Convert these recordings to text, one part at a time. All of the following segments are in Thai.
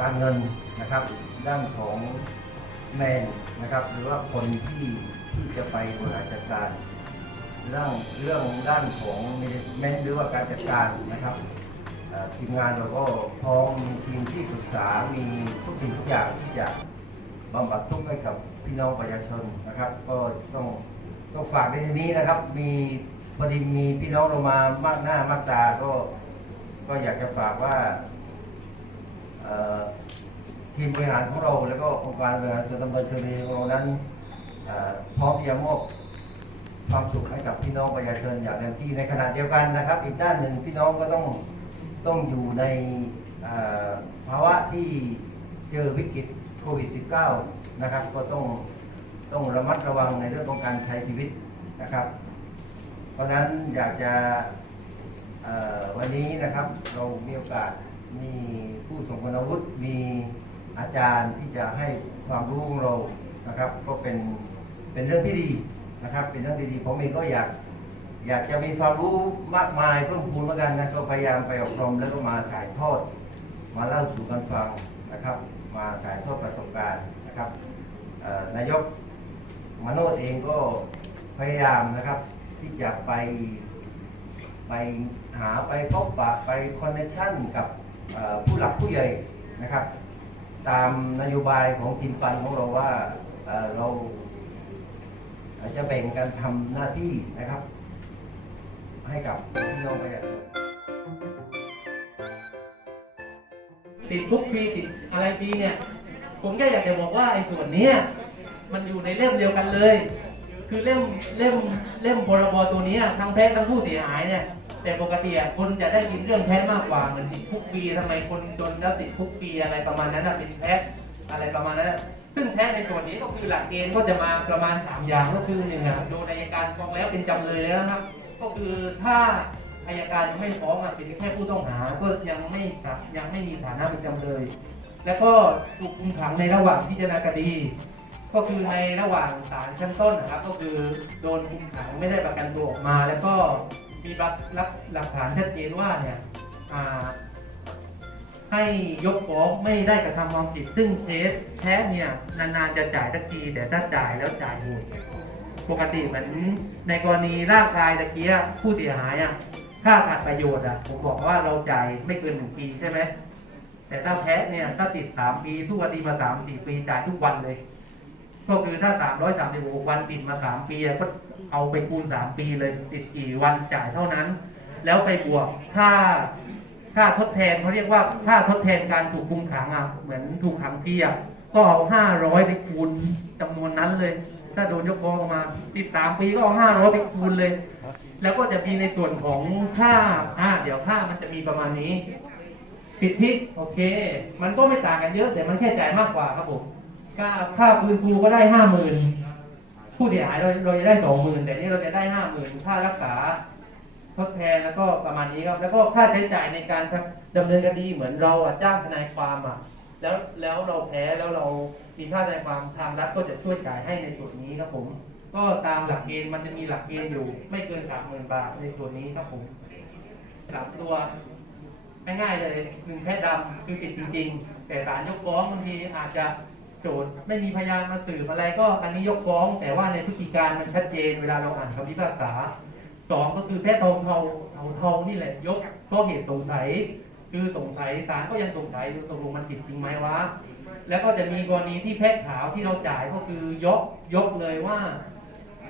การเงินนะครับ ด้านของแมนนะครับ หรือว่าคนที่ที่จะไปบริหารจัดการเรื่องเรื่องด้านของ management หรือว่าการจัดการนะครับเอ่อทีมงานเราก็พร้อมมีทีมที่ปรึกษา มีทุกสิ่งทุกอย่างที่จะบำบัดทุกข์ให้กับพี่น้องประชาชนนะครับ ก็ต้องต้องฝากในที่นี้นะครับ มีพอดีมีพี่น้องเรามามากหน้ามากตาก็ก็อยากจะฝากว่า ทีมบริหารของเราแล้วก็องค์การบริหารส่วนตำบลเชลีของเรานั้นพร้อมที่จะมอบความสุขให้กับพี่น้องประชาชนอย่างเต็มที่ในขณะเดียวกันนะครับ อีกด้านหนึ่งพี่น้องก็ต้องต้องอยู่ในภาวะที่เจอวิกฤตโควิด -19 นะครับ ก็ต้องต้องระมัดระวังในเรื่องของการใช้ชีวิตนะครับ เพราะนั้นอยากจะวันนี้นะครับเรามีโอกาส มีผู้ทรงคุณวุฒิมีอาจารย์ที่จะให้ความรู้ของเรานะครับ ก็เป็นเป็นเรื่องที่ดีนะครับ เป็นเรื่องที่ดีผมเองก็อยากอยากจะมีความรู้มากมายเพิ่มพูนเหมือนกันนะก็พยายามไปอบรมแล้วก็มาถ่ายทอด มาเล่าสู่กันฟังนะครับ มาถ่ายทอดประสบการณ์นะครับนายกมโนดเองก็พยายามนะครับที่จะไปไปหาไปพบปะไปคอนเนคชั่นกับ ผู้หลักผู้ใหญ่นะครับ ตามนโยบายของทีมปันของเราว่าเอ่อเราจะแบ่งกันทำหน้าที่นะครับ ให้กับพี่น้องประชาชนติดทุกปีติดอะไรปีเนี่ย ผมแค่อยากจะบอกว่าไอ้ส่วนเนี้ยมันอยู่ในเล่มเดียวกันเลย คือเล่มเล่มเล่มพรบตัวนี้ทั้งแพ้ทั้งผู้เสียหายเนี่ย แต่ปกติอะคนจะได้ยินเรื่องแพ้มากกว่าเหมือนติดคุกปีทำไมคนจนแล้วติดคุกปีอะไรประมาณนั้นอะเป็นแพ้อะไรประมาณนั้นอะซึ่งแพ้ในส่วนนี้ก็คือหลักเกณฑ์ก็จะมาประมาณ 3 อย่างก็คือหนึ่งอะโดนอัยการฟ้องแล้วเป็นจำเลยแล้วนะครับ ก็คือถ้าอัยการไม่ฟ้องอะเป็นแค่ผู้ต้องหาก็ยังไม่ยังไม่มีฐานะเป็นจำเลย แล้วก็ถูกคุมขังในระหว่างพิจารณาคดีก็คือในระหว่างศาลชั้นต้นนะครับ ก็คือโดนคุมขังไม่ได้ประกันตัวออกมา แล้วก็ มีหลักหลักหลักฐานชัดเจนว่าเนี่ยให้ยกฟ้องไม่ได้กระทำความผิด ซึ่งเคสแท้เนี่ยนานๆจะจ่ายสักทีแต่ถ้าจ่ายแล้วจ่ายหมดปกติเหมือนในกรณีร่างกายตะเกียผู้เสียหายอะค่าขาดประโยชน์อะผมบอกว่าเราจ่ายไม่เกินหนึ่งปีใช่ไหมแต่ถ้าแพ้เนี่ยถ้าติดสามปีทุกวันดีมาสามสี่ปีจ่ายทุกวันเลย ก็คือถ้าสามร้อยสามสิบหกวันติดมาสามปีก็เอาไปคูณสามปีเลยติดกี่วันจ่ายเท่านั้น แล้วไปบวกค่าค่าทดแทนเขาเรียกว่าค่าทดแทนการถูกคุมขังอะเหมือนถูกขังเที่ยก็เอาห้าร้อยไปคูณจำนวนนั้นเลย ถ้าโดนยกฟ้องออกมา ติดสามปีก็เอาห้าร้อยไปคูณเลย แล้วก็จะมีในส่วนของค่าอ่าเดี๋ยวค่ามันจะมีประมาณนี้สิทธิโอเค มันก็ไม่ต่างกันเยอะแต่มันแค่จ่ายมากกว่าครับผม ค่าค่าพื้นฟูก็ได้ห้าหมื่นผู้เสียหายเราเราจะได้สองหมื่นแต่นี่เราจะได้ห้าหมื่นค่ารักษาทดแทนแล้วก็ประมาณนี้ครับ แล้วก็ค่าใช้จ่ายในการดำเนินคดีเหมือนเราอะจ้างทนายความอะแล้วแล้วเราแพ้แล้วเรามีค่าทนายความทางรัฐก็จะช่วยจ่ายให้ในส่วนนี้ครับผม ก็ตามหลักเกณฑ์มันจะมีหลักเกณฑ์อยู่ ไม่เกินสามหมื่นบาทในส่วนนี้ครับผมสามตัวง่ายๆเลยคือแค่ดำคือผิดจริง ๆ แต่ศาลยกฟ้องบางทีอาจจะ โจทย์ไม่มีพยานมาสืบอะไรก็อันนี้ยกฟ้อง แต่ว่าในพฤติการมันชัดเจนเวลาเราอ่านคำพิพากษาสองก็คือแค่เทาเทาเทาเทานี่แหละยกเพราะเหตุสงสัย คือสงสัยศาลก็ยังสงสัยอยู่ตกลงมันผิดจริงไหมวะแล้วก็จะมีกรณีที่แพทย์ขาวที่เราจ่ายก็คือยกยกเลยว่า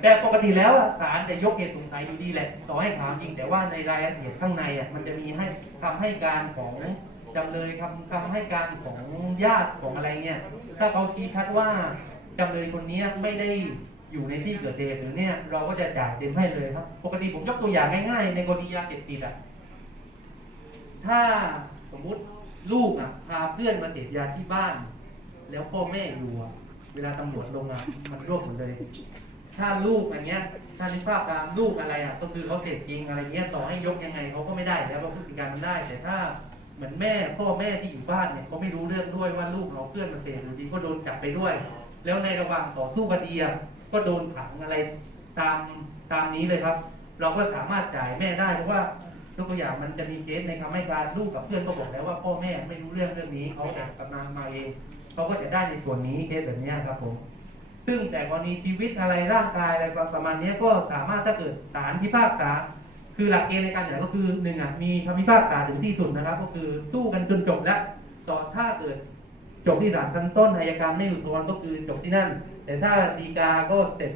แต่ปกติแล้วศาลจะยกเหตุสงสัยอยู่ดีแหละ ต่อให้ถามจริงแต่ว่าในรายละเอียดข้างในอะมันจะมีให้คำให้การของ จำเลยคำคำให้การของญาติของอะไรเนี่ย ถ้าเขาชี้ชัดว่าจำเลยคนนี้ไม่ได้อยู่ในที่เกิดเหตุหรือเนี่ยเราก็จะจ่ายเต็มให้เลยครับ ปกติผมยกตัวอย่างง่ายๆ ในกรณียาเสพติดอะถ้าสมมุติลูกอะพาเพื่อนมาเสพยาที่บ้าน แล้วพ่อแม่อยู่อะเวลาตำรวจลงอะมันรวบหมดเลย ถ้าลูกอย่างเงี้ย ถ้านึกภาพตามลูกอะไรอะก็คือเขาเสพจริงอะไรเงี้ยต่อให้ยกยังไงเขาก็ไม่ได้แล้วเพราะพฤติการมันได้ แต่ถ้า เหมือนแม่พ่อแม่ที่อยู่บ้านเนี่ยเขาไม่รู้เรื่องด้วยว่าลูกเราเพื่อนมาเสพอยู่ดีก็โดนจับไปด้วย แล้วในระหว่างต่อสู้คดีอะก็โดนขังอะไรตามตามนี้เลยครับ เราก็สามารถจ่ายแม่ได้เพราะว่ายกตัวอย่างมันจะมีเคสในคำให้การลูกกับเพื่อนก็บอกแล้วว่าพ่อแม่ไม่รู้เรื่องเรื่องนี้เขาอ่านกำลังมาเองเขาก็จะได้ในส่วนนี้เคสแบบเนี้ยครับผมซึ่งแต่กรณีชีวิตอะไรร่างกายอะไรประมาณเนี้ยก็สามารถถ้าเกิดศาลพิพากษา คือหลักเกณฑ์ในการตัดสินก็คือหนึ่งอะมีคำพิพากษาถึงที่สุดนะครับ ก็คือสู้กันจนจบแล้วต่อถ้าเกิดจบที่ศาลชั้นต้นอายการไม่อุทธรณ์ก็คือจบที่นั่น แต่ถ้าฎีกาก็เสร็จ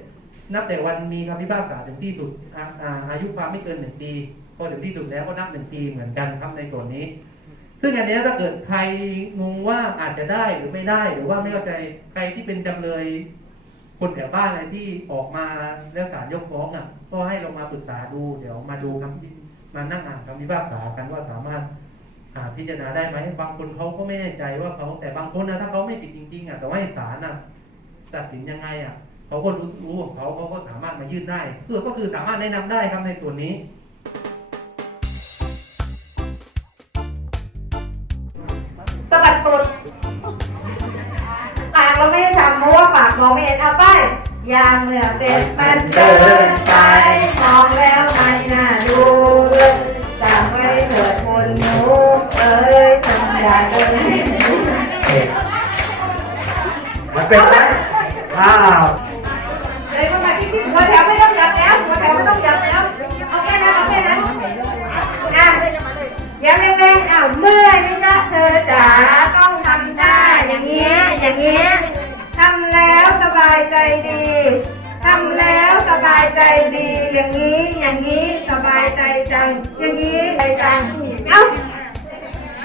นับแต่วันมีคำพิพากษาถึงที่สุดอาอายุความไม่เกินหนึ่งปีพอถึงที่สุดแล้วก็นับหนึ่งปีเหมือนกันครับในส่วนนี้ ซึ่งอันนี้ถ้าเกิดใครงงว่าอาจจะได้หรือไม่ได้ หรือว่าไม่เข้าใจใครที่เป็นจำเลย คนแถวบ้านอะไรที่ออกมาแล้วศาลยกฟ้องอะ ก็ให้ลงมาปรึกษาดู เดี๋ยวมาดูคำพิมานั่งอ่านคำพิพากษากันว่าสามารถอ่าพิจารณาได้ไหมบางคนเขาก็ไม่แน่ใจว่าเขาแต่บางคนนะถ้าเขาไม่ผิดจริงๆอะแต่ว่าให้ศาลอะตัดสินยังไงอะเขาก็รู้รู้ของเขาเขาก็สามารถมายื่นได้คือก็คือสามารถแนะนำได้ครับในส่วนนี้ มองไม่เห็นเอาไปยางเมื่อเป็ดมันเดินไปมองแล้วไม่น่าดูจำไว้เถิดคนหนูเอ้ยทำอย่าเดินให้หนูมันเป็นไหมอ้าวเลยมาที่ที่หัวแถวไม่ต้องจับแล้วหัวแถวไม่ต้องจับแล้วเอาแค่นั้นเอาแค่นั้นอะยังเป็นอ้าวเมื่อนี้นะเธอจ๋าต้องทำได้อย่างเงี้ยอย่างเงี้ยทำแล้ว ล้วสบายใจดีทำแล้วสบายใจดี อย่างนี้อย่างนี้สบายใจจัง อย่างนี้ใจจังเอ้า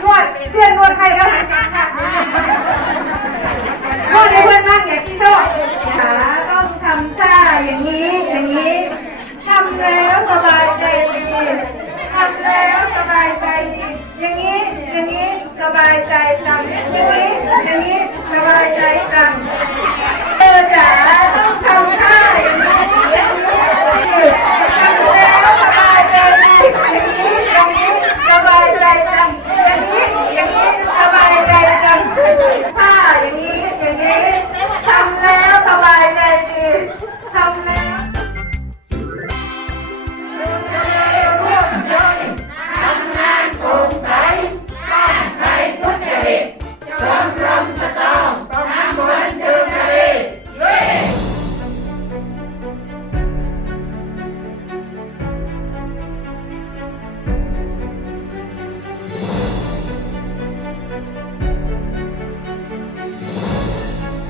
นวดเพื่อนนวดใครก็นวดให้เพื่อนมากเนี่ยพี่โชคขาต้องทำท่าอย่างนี้อย่างนี้ทำแล้วสบายใจดีทำแล้วสบายใจดีอย่างนี้อย่างนี้สบายใจจังอย่างนี้